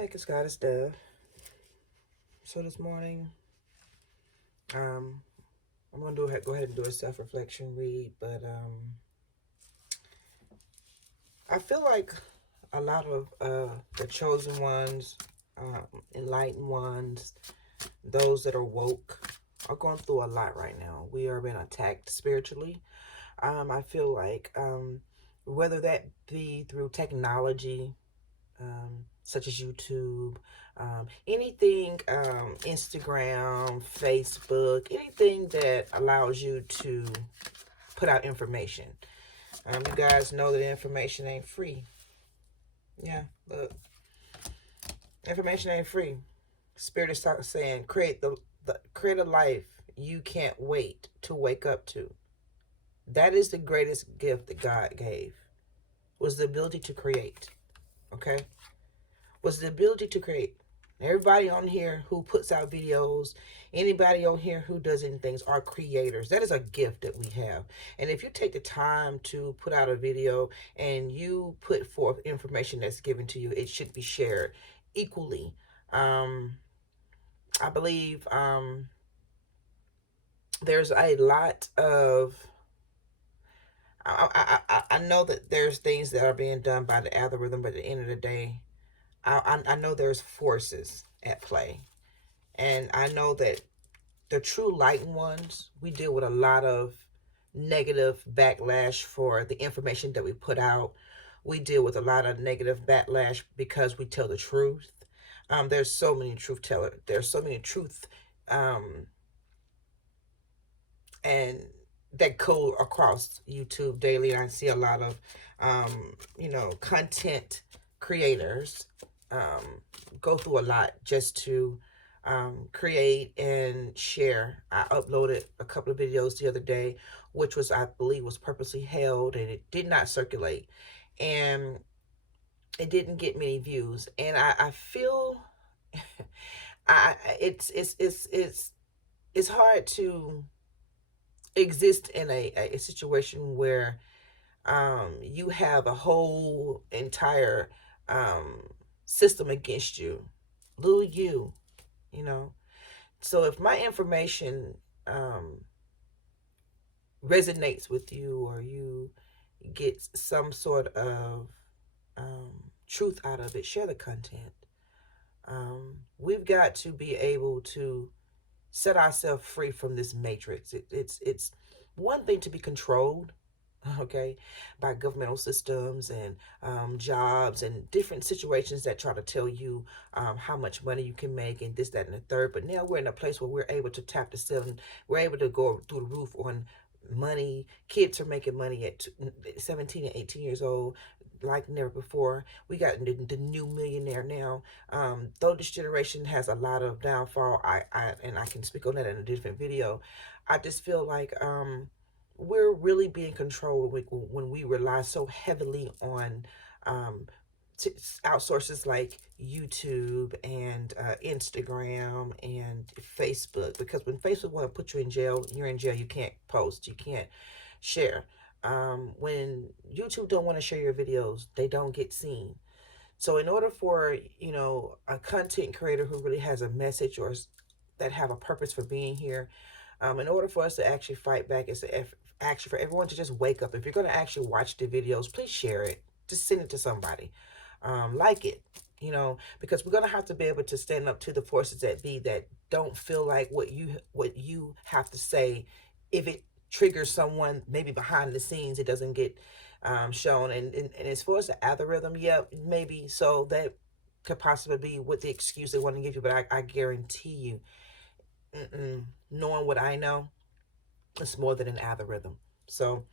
Like it's Goddess Dove. So this morning, um, I'm gonna go ahead and do a self-reflection read, but I feel like a lot of the chosen ones, enlightened ones, those that are woke, are going through a lot right now. We are being attacked spiritually. I feel like whether that be through technology, such as YouTube, anything, Instagram, Facebook, anything that allows you to put out information. You guys know that information ain't free. Yeah, look, information ain't free. Spirit is saying, create a life you can't wait to wake up to. That is the greatest gift that God gave. Was the ability to create. Okay, was the ability to create. Everybody on here who puts out videos, anybody on here who does anything are creators. That is a gift that we have. And if you take the time to put out a video and you put forth information that's given to you, it should be shared equally. I believe there's a lot of I know that there's things that are being done by the algorithm, but at the end of the day, I know there's forces at play. And I know that the true light ones, we deal with a lot of negative backlash for the information that we put out. We deal with a lot of negative backlash because we tell the truth. There's so many truth tellers. There's so many truth um, and that go across YouTube daily. I see a lot of, content creators go through a lot just to create and share. I uploaded a couple of videos the other day, which was, I believe, was purposely held and it did not circulate. And it didn't get many views. And I feel it's hard to exist in a situation where you have a whole entire um, system against you, little you know. So if my information resonates with you or you get some sort of truth out of it, share the content. We've got to be able to set ourselves free from this matrix. It's one thing to be controlled, okay, by governmental systems and jobs and different situations that try to tell you how much money you can make and this, that, and the third. But now we're in a place where we're able to tap the ceiling. We're able to go through the roof on money. Kids are making money at 17 and 18 years old like never before. We got the new millionaire now. Though this generation has a lot of downfall, and I can speak on that in a different video. I just feel like we're really being controlled when we rely so heavily on um, outsources like YouTube and Instagram and Facebook. Because when Facebook want to put you in jail, you're in jail. You can't post. You can't share. When YouTube don't want to share your videos, they don't get seen. So in order for, a content creator who really has a message or that have a purpose for being here, in order for us to actually fight back, is to actually for everyone to just wake up. If you're going to actually watch the videos, please share it. Just send it to somebody. Like it, because we're going to have to be able to stand up to the forces that be that don't feel like what you have to say, if it triggers someone maybe behind the scenes, it doesn't get shown. And as far as the algorithm, yeah, maybe so that could possibly be what the excuse they want to give you. But I guarantee you, knowing what I know, it's more than an algorithm. So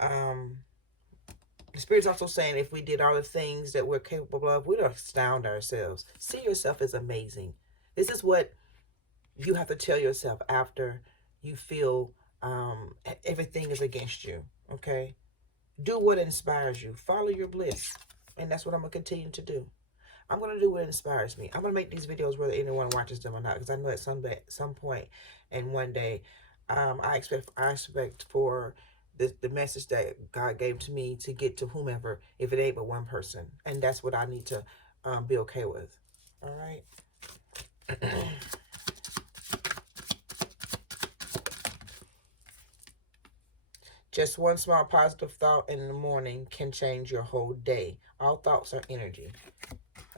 um, the Spirit's also saying if we did all the things that we're capable of, we'd astound ourselves. See yourself as amazing. This is what you have to tell yourself after you feel everything is against you. Okay? Do what inspires you. Follow your bliss. And that's what I'm going to continue to do. I'm going to do what inspires me. I'm going to make these videos whether anyone watches them or not. Because I know at some point and one day, I expect for the message that God gave to me to get to whomever, if it ain't but one person. And that's what I need to be okay with. All right. Just one small positive thought in the morning can change your whole day. All thoughts are energy.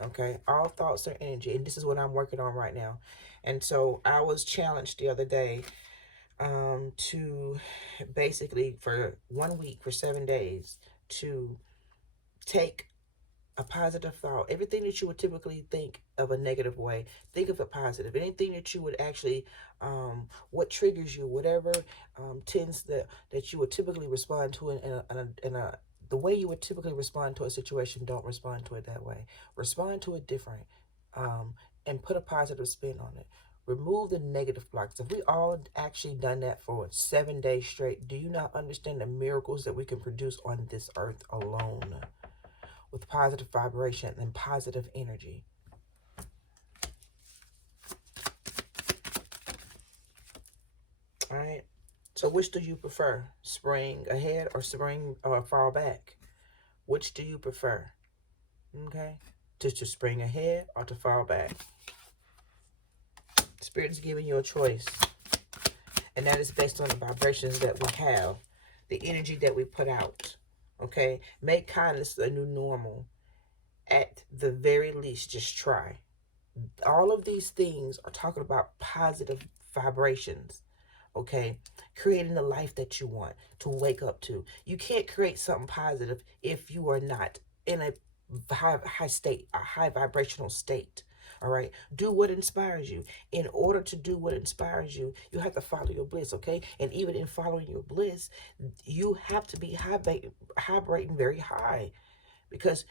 Okay, all thoughts are energy, and this is what I'm working on right now. And so I was challenged the other day to basically for 1 week, for 7 days, to take a positive thought. Everything that you would typically think of a negative way, think of it positive. Anything that you would actually, what triggers you, whatever tends that you would typically respond to in a the way you would typically respond to a situation, don't respond to it that way. Respond to it different, and put a positive spin on it. Remove the negative blocks. If we all actually done that for 7 days straight, do you not understand the miracles that we can produce on this earth alone? With positive vibration and positive energy. All right. So which do you prefer? Spring ahead or spring or fall back? Which do you prefer? Okay. To spring ahead or to fall back? Spirit's giving you a choice. And that is based on the vibrations that we have, the energy that we put out. Okay. Make kindness a new normal. At the very least, just try. All of these things are talking about positive vibrations. Okay, creating the life that you want to wake up to. You can't create something positive if you are not in a high state, a high vibrational state. All right, do what inspires you. In order to do what inspires you, you have to follow your bliss. Okay, and even in following your bliss, you have to be vibrating very high, because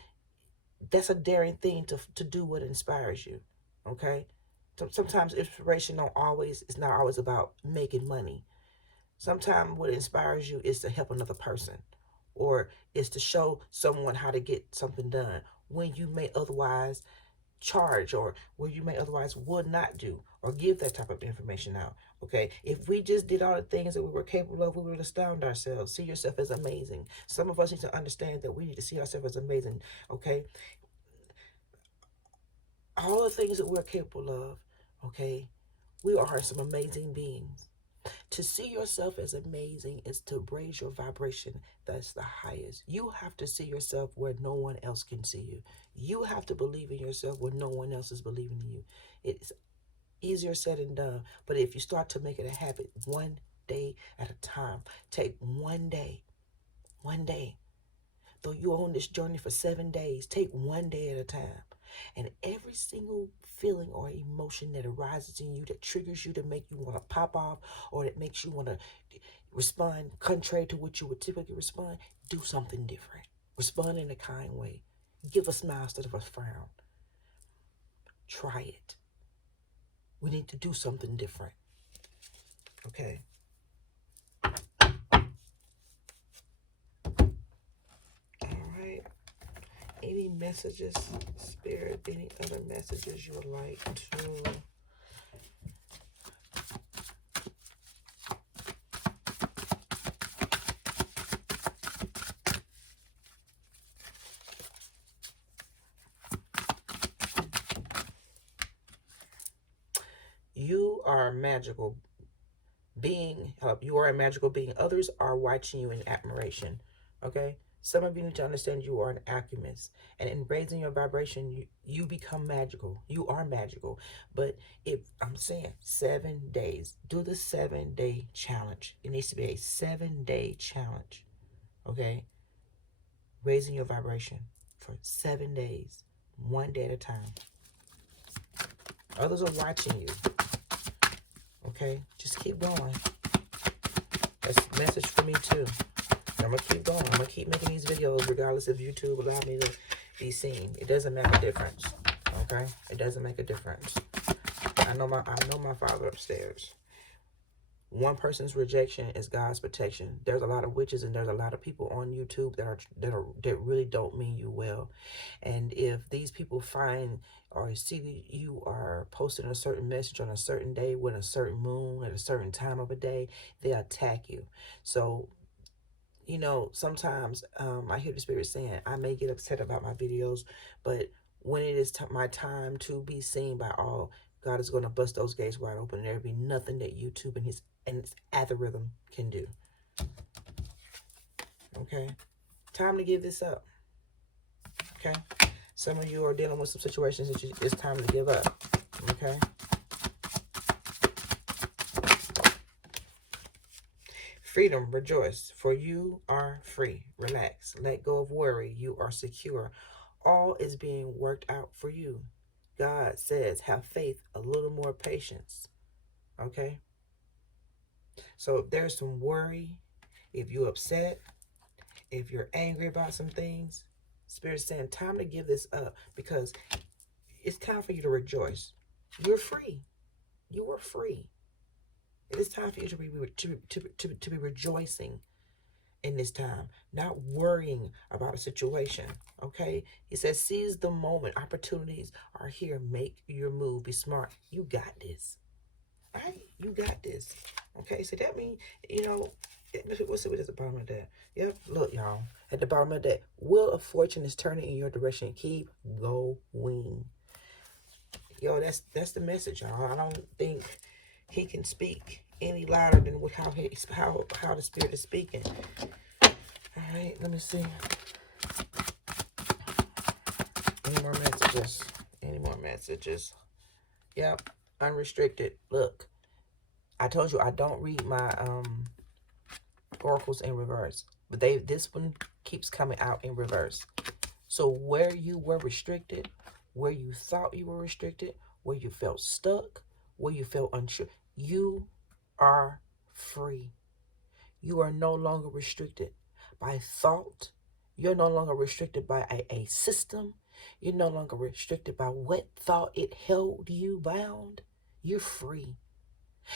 that's a daring thing to do what inspires you. Okay, sometimes inspiration don't always, it's not always about making money. Sometimes what inspires you is to help another person, or is to show someone how to get something done when you may otherwise charge, or where you may otherwise would not do or give that type of information out. Okay, if we just did all the things that we were capable of, we would astound ourselves. See yourself as amazing. Some of us need to understand that we need to see ourselves as amazing. Okay, all the things that we're capable of. Okay, we are some amazing beings. To see yourself as amazing is to raise your vibration. That's the highest. You have to see yourself where no one else can see you. You have to believe in yourself where no one else is believing in you. It's easier said than done. But if you start to make it a habit, 1 day at a time, take 1 day, 1 day. Though you're on this journey for 7 days, take 1 day at a time. And every single feeling or emotion that arises in you, that triggers you to make you want to pop off, or that makes you want to respond contrary to what you would typically respond, do something different. Respond in a kind way. Give a smile instead of a frown. Try it. We need to do something different. Okay. All right. Any messages, Spirit? Any other messages you would like to? You are a magical being. You are a magical being. Others are watching you in admiration. Okay? Some of you need to understand you are an alchemist. And in raising your vibration, you become magical. You are magical. But if I'm saying 7 days, do the 7 day challenge. It needs to be a 7 day challenge. Okay? Raising your vibration for 7 days, 1 day at a time. Others are watching you. Okay? Just keep going. That's a message for me too. I'm going to keep going. I'm going to keep making these videos regardless if YouTube allow me to be seen. It doesn't make a difference. Okay? It doesn't make a difference. I know my Father upstairs. One person's rejection is God's protection. There's a lot of witches and there's a lot of people on YouTube that really don't mean you well. And if these people find or see that you are posting a certain message on a certain day with a certain moon at a certain time of a day, they attack you. So, you know, sometimes I hear the Spirit saying, I may get upset about my videos, but when it is my time to be seen by all, God is going to bust those gates wide open. There'll be nothing that YouTube and its algorithm can do. Okay? Time to give this up. Okay? Some of you are dealing with some situations that it's time to give up. Okay? Freedom, rejoice, for you are free. Relax. Let go of worry. You are secure. All is being worked out for you. God says, have faith, a little more patience. Okay? So if there's some worry, if you're upset, if you're angry about some things, Spirit's saying, time to give this up, because it's time for you to rejoice. You're free. You are free. It is time for you to be rejoicing in this time, not worrying about a situation. Okay? He says, seize the moment. Opportunities are here. Make your move. Be smart. You got this. All right? You got this. Okay? So that means, what's it at the bottom of that? Yep. Look, y'all. At the bottom of that, wheel of fortune is turning in your direction. Keep going. Yo, that's the message, y'all. I don't think he can speak any louder than how the Spirit is speaking. All right, let me see. Any more messages? Any more messages? Yep, unrestricted. Look, I told you I don't read my oracles in reverse, but this one keeps coming out in reverse. So where you were restricted, where you thought you were restricted, where you felt stuck, where you felt unsure, you are free. You are no longer restricted by thought. You're no longer restricted by a system. You're no longer restricted by what thought it held you bound. You're free.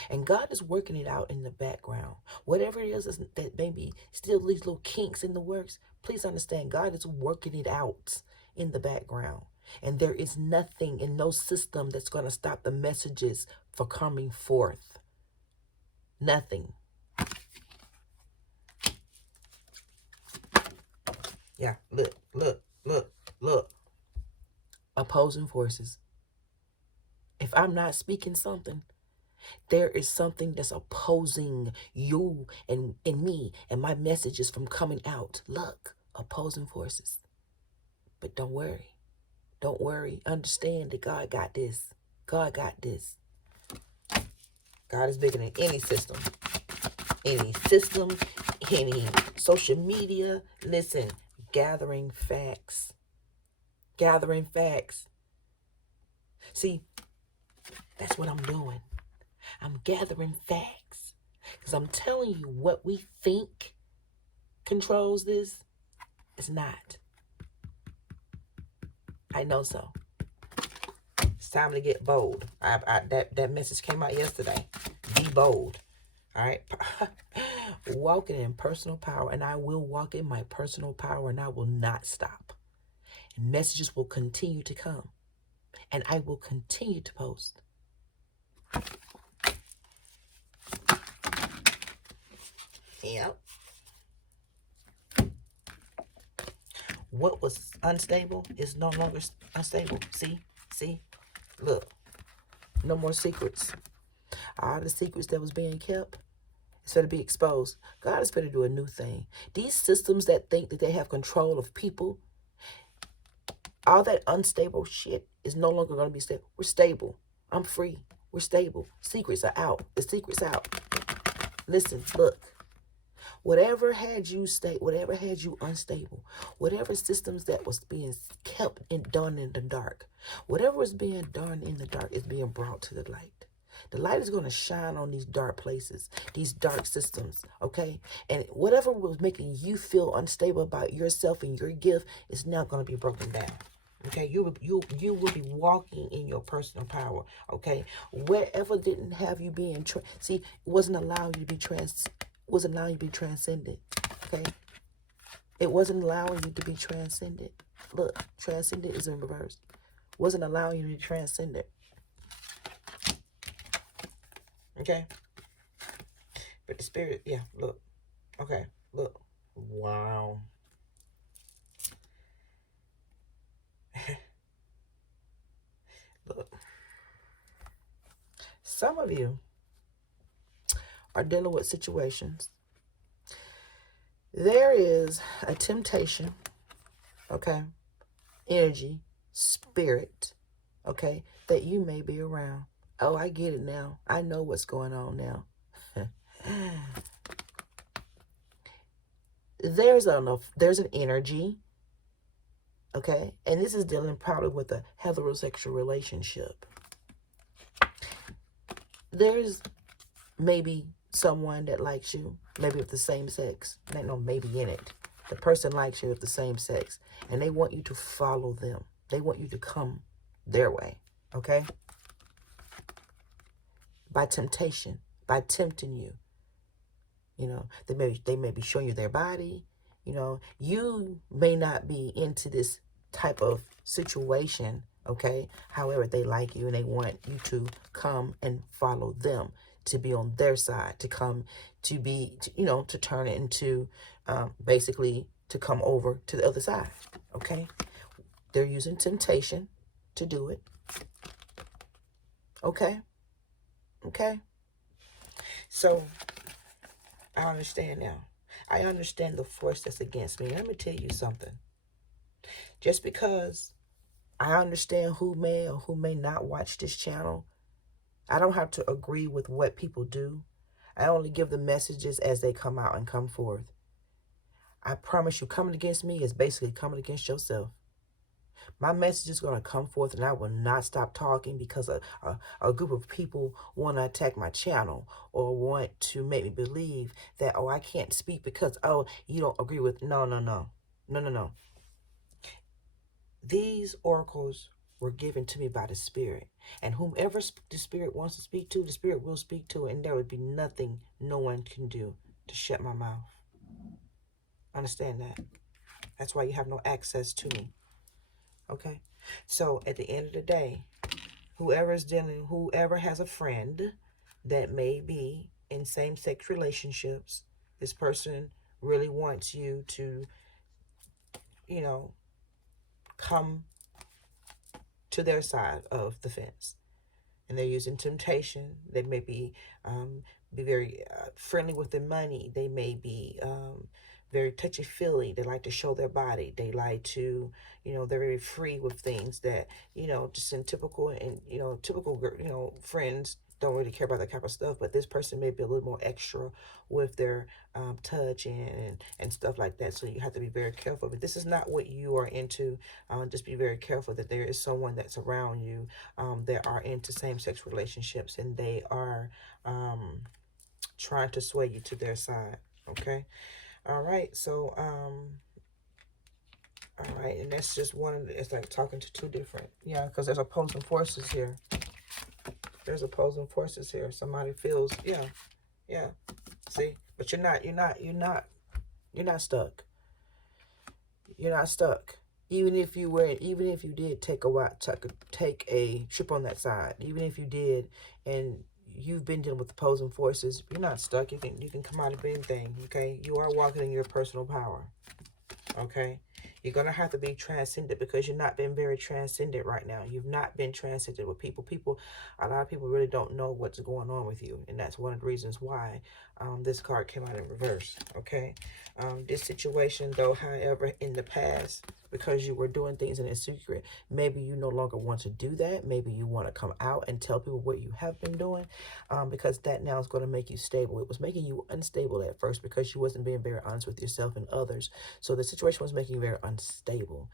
And God is working it out in the background. Whatever it is that maybe still these little kinks in the works, please understand God is working it out in the background. And there is nothing in no system that's going to stop the messages for coming forth. Nothing. Yeah, look. Opposing forces. If I'm not speaking something, there is something that's opposing you and me and my messages from coming out. Look, opposing forces. But don't worry. Don't worry. Understand that God got this. God got this. God is bigger than any system. Any system, any social media. Listen, gathering facts. Gathering facts. See, that's what I'm doing. I'm gathering facts. Because I'm telling you, what we think controls this is not. I know so. It's time to get bold. That message came out yesterday. Be bold. All right? Walking in personal power. And I will walk in my personal power, and I will not stop. And messages will continue to come. And I will continue to post. Yep. What was unstable is no longer unstable. See, look, no more secrets. All the secrets that was being kept, it's going to be exposed. God is going to do a new thing. These systems that think that they have control of people, all that unstable shit is no longer going to be stable. We're stable. I'm free. We're stable. Secrets are out. The secret's out. Listen, look. Whatever had you whatever had you unstable, whatever systems that was being kept and done in the dark, whatever was being done in the dark is being brought to the light. The light is going to shine on these dark places, these dark systems, okay? And whatever was making you feel unstable about yourself and your gift is now going to be broken down. Okay, you will be walking in your personal power. Okay, wherever didn't have you being wasn't allowing you to be wasn't allowing you to be transcendent. Okay, it wasn't allowing you to be transcendent. Look, transcendent is in reverse. Wasn't allowing you to be transcendent. Okay, but the Spirit, yeah. Look, okay, look, wow. some of you are dealing with situations. There is a temptation, okay, energy, spirit, okay, that you may be around. Oh, I get it now. I know what's going on now. There's an energy, okay, and this is dealing probably with a heterosexual relationship. There's maybe someone that likes you, maybe of the same sex. Ain't no maybe in it. The person likes you of the same sex, and they want you to follow them. They want you to come their way, okay? By temptation, by tempting you. You know, they may be showing you their body. You know, you may not be into this type of situation, okay? However, they like you and they want you to come and follow them, to be on their side, to come to be, to turn it into basically to come over to the other side, okay? They're using temptation to do it, okay? Okay? So, I understand now. I understand the force that's against me. Let me tell you something. Just because I understand who may or who may not watch this channel, I don't have to agree with what people do. I only give the messages as they come out and come forth. I promise you, coming against me is basically coming against yourself. My message is going to come forth and I will not stop talking because a group of people want to attack my channel or want to make me believe that, oh, I can't speak because, oh, you don't agree with, no. These oracles were given to me by the Spirit. And whomever the Spirit wants to speak to, the Spirit will speak to. And there would be nothing no one can do to shut my mouth. Understand that? That's why you have no access to me. Okay? So at the end of the day, whoever has a friend that may be in same-sex relationships, this person really wants you to, come to their side of the fence. And they're using temptation. They may be very friendly with their money. They may be very touchy-feely. They like to show their body. They like to, they're very free with things that, just in typical friends don't really care about that type of stuff. But this person may be a little more extra with their touch and stuff like that. So you have to be very careful. But this is not what you are into. Just be very careful that there is someone that's around you that are into same-sex relationships, and they are trying to sway you to their side. Okay. All right. So, all right. And that's just one. It's like talking to two different. Yeah. Because there's opposing forces here. There's opposing forces here. Somebody feels, yeah. See, but you're not stuck. You're not stuck. Even if you did take a trip on that side, even if you did, and you've been dealing with opposing forces, you're not stuck. You can come out of anything. Okay, you are walking in your personal power. Okay, you're gonna have to be transcendent because you're not being very transcendent right now. You've not been transcendent with people. A lot of people really don't know what's going on with you, and that's one of the reasons why this card came out in reverse. Okay, this situation though, however, in the past, because you were doing things in a secret, maybe you no longer want to do that. Maybe you want to come out and tell people what you have been doing, because that now is going to make you stable. It was making you unstable at first because you wasn't being very honest with yourself and others. So the situation was making you very unstable.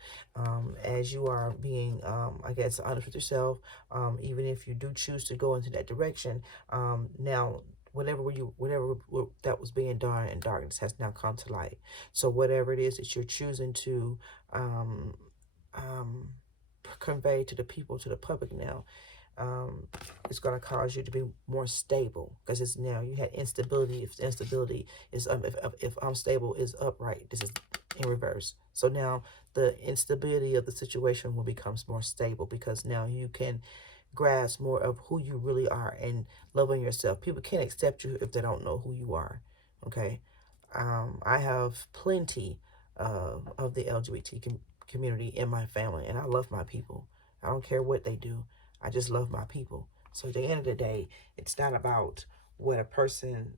As you are being, I guess, honest with yourself, even if you do choose to go into that direction, now whatever that was being done in darkness has now come to light. So whatever it is that you're choosing to convey to the people, to the public now, it's going to cause you to be more stable, because it's now you had instability. If instability is if unstable is upright, this is in reverse. So now the instability of the situation will become more stable, because now you can grasp more of who you really are and loving yourself. People can't accept you if they don't know who you are. Okay, I have plenty of the LGBT community in my family, and I love my people. I don't care what they do. I just love my people. So at the end of the day, it's not about what a person,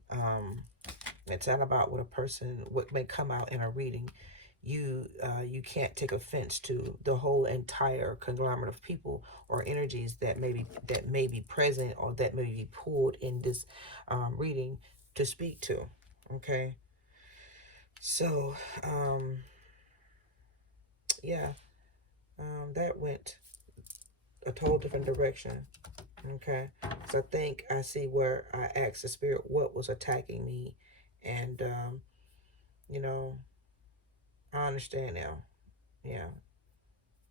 it's not about what may come out in a reading. You can't take offense to the whole entire conglomerate of people or energies that may be present or that may be pulled in this reading to speak to. Okay, so yeah, that went a total different direction. Okay, so I think I see where I asked the spirit what was attacking me, and you know, I understand now. Yeah,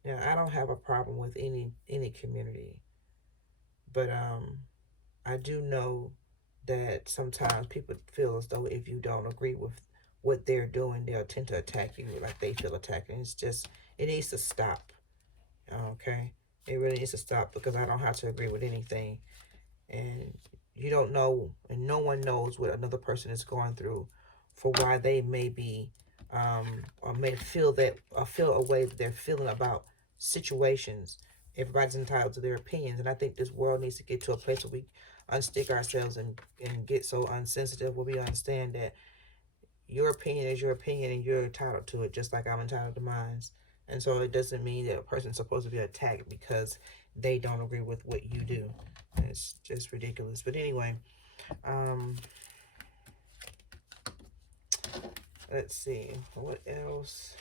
yeah, I don't have a problem with any community, but I do know that sometimes people feel as though if you don't agree with what they're doing, they'll tend to attack you like they feel attacked. And it's just, it needs to stop. Okay, it really needs to stop because I don't have to agree with anything, and you don't know, and no one knows what another person is going through for why they may be or may feel that or feel a way that they're feeling about situations. Everybody's entitled to their opinions, and I think this world needs to get to a place where we unstick ourselves and get so unsensitive where we understand that your opinion is your opinion and you're entitled to it just like I'm entitled to mine. And so it doesn't mean that a person's supposed to be attacked because they don't agree with what you do. It's just ridiculous. But anyway, um, let's see. What else?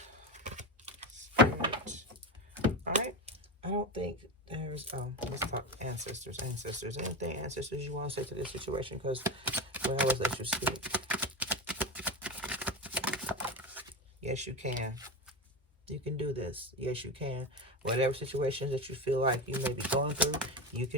Spirit. Alright. I don't think there's let's talk ancestors. Anything ancestors you want to say to this situation? Because we'll always let you speak. Yes, you can. You can do this. Yes, you can. Whatever situations that you feel like you may be going through, you can